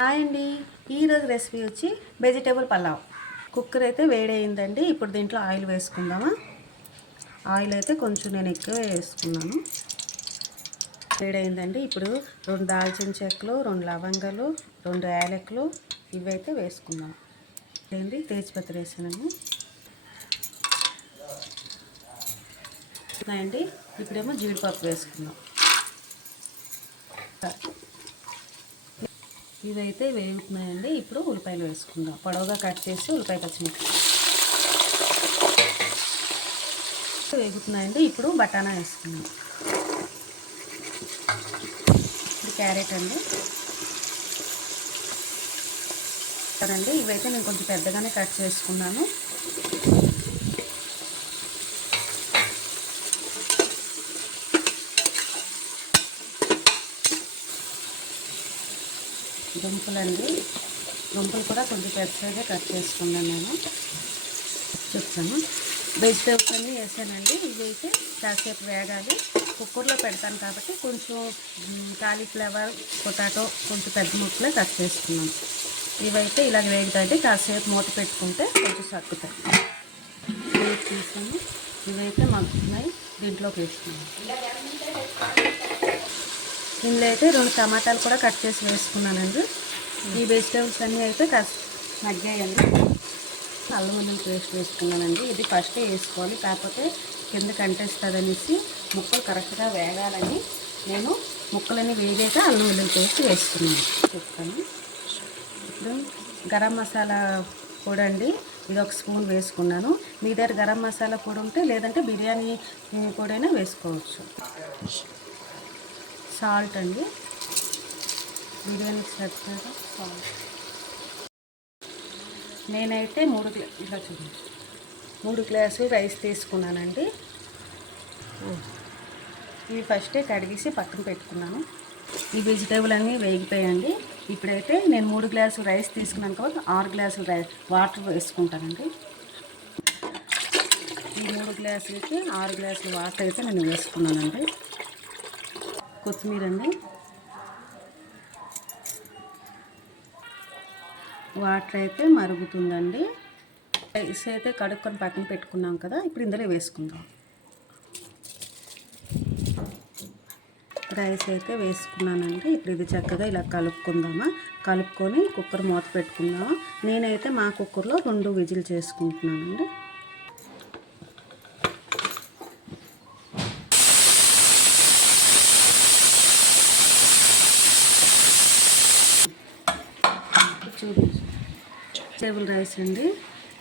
Hi అండి. ఈరోజు recipe వచ్చి వెజిటేబుల్ పలావ్. కుక్కర్ అయితే వేడయిందండి. ఇప్పుడు దీంట్లో ఆయిల్ వేసుకుందామా? ఆయిల్ అయితే కొంచెం నేను ఎక్కువ వేసుకున్నాను. వేడయిందండి. ఇప్పుడు రెండు దాల్చిన చెక్కలు రెండు లవంగాలు రెండు యాలకులు ఇవైతే వేసుకుందాం. ఏంటి తేజ్పత్ర వేసాను అండి ఇప్పుడేమో జీడిపప్పు వేసుకుందాం. ఇవైతే వేగుతున్నాయండి. ఇప్పుడు ఉల్లిపాయలు వేసుకుందాం. పొడవుగా కట్ చేసి ఉల్లిపాయ పచ్చిమిర్చి. వేగుతున్నాయండి. ఇప్పుడు బటానా వేసుకుందాం. ఇది క్యారెట్ అండి. అండి ఇవైతే నేను కొంచెం పెద్దగానే కట్ చేసుకున్నాను. దుంపలండి. దుంపలు కూడా కొంచెం పెద్దగా కట్ చేసుకున్నాను నేను. చెప్తాను. వెజిటేబుల్స్ అన్నీ వేసానండి. ఇవి అయితే కాసేపు వేగాలి. కుక్కర్లో పెడతాను కాబట్టి కొంచెం కాలీఫ్లవర్ పొటాటో కొంచెం పెద్ద ముక్కలే కట్ చేసుకున్నాను. ఇవైతే ఇలా వేగుతాయి కాసేపు మూత పెట్టుకుంటే కొంచెం సక్కుతాయి వేసి ఇవైతే మగ్గుతున్నాయి. దీంట్లోకి వేసుకున్నాను ఇందులో అయితే రెండు టమాటాలు కూడా కట్ చేసి వేసుకున్నానండి. ఈ వెజిటేబుల్స్ అన్నీ అయితే కాస్త మగ్గాయండి. అల్లం వెల్లుల్లి పేస్ట్ వేసుకున్నానండి. ఇది ఫస్ట్ వేసుకోవాలి. కాకపోతే కింద కంటేస్తుంది అనేసి ముక్కలు కరెక్ట్గా వేగాలని నేను ముక్కలన్నీ వేగాక అల్లం వెల్లుల్లి పేస్ట్ వేసుకున్నాను. చెప్తాను. ఇప్పుడు గరం మసాలా పొడి అండి. ఇది ఒక స్పూన్ వేసుకున్నాను. మీ దగ్గర గరం మసాలా పొడి ఉంటే లేదంటే బిర్యానీ పొడైనా వేసుకోవచ్చు. సాల్ట్ అండి. బిర్యానీకి సరిపడా సాల్ట్. నేనైతే మూడు గ్లా ఇలా చూడండి మూడు గ్లాసులు రైస్ తీసుకున్నానండి. ఇవి ఫస్టే కడిగేసి పక్కన పెట్టుకున్నాను. ఈ వెజిటేబుల్ అన్నీ వేగిపోయాయండి. ఇప్పుడైతే నేను మూడు గ్లాసులు రైస్ తీసుకున్నాను కాబట్టి ఆరు గ్లాసులు రైస్ వాటర్ వేసుకుంటానండి. ఈ మూడు గ్లాసులకి ఆరు గ్లాసులు వాటర్ అయితే నేను వేసుకున్నానండి. కొత్తిమీర అండి వాటర్ అయితే మరుగుతుందండి. రైస్ అయితే కడుక్కొని పక్కన పెట్టుకున్నాం కదా ఇప్పుడు ఇందులో వేసుకుందాం. రైస్ అయితే వేసుకున్నానండి ఇప్పుడు ఇది చక్కగా ఇలా కలుపుకుందామా. కలుపుకొని కుక్కర్ మూత పెట్టుకుందామా. నేనైతే మా కుక్కర్లో రెండు విజిల్ చేసుకుంటున్నానండి. చూపించు టేబుల్ రైస్ అండి.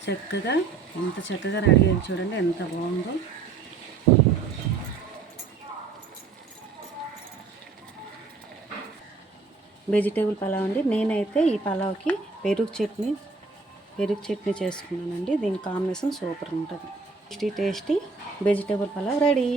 చక్కగా ఎంత చక్కగా రెడీ అయింది చూడండి ఎంత బాగుందో. వెజిటేబుల్ పలావ్ అండి. నేనైతే ఈ పలావ్కి పెరుగు చట్నీ పెరుగు చట్నీ చేసుకున్నానండి. దీని కాంబినేషన్ సూపర్ ఉంటుంది. Tasty tasty vegetable pulao ready.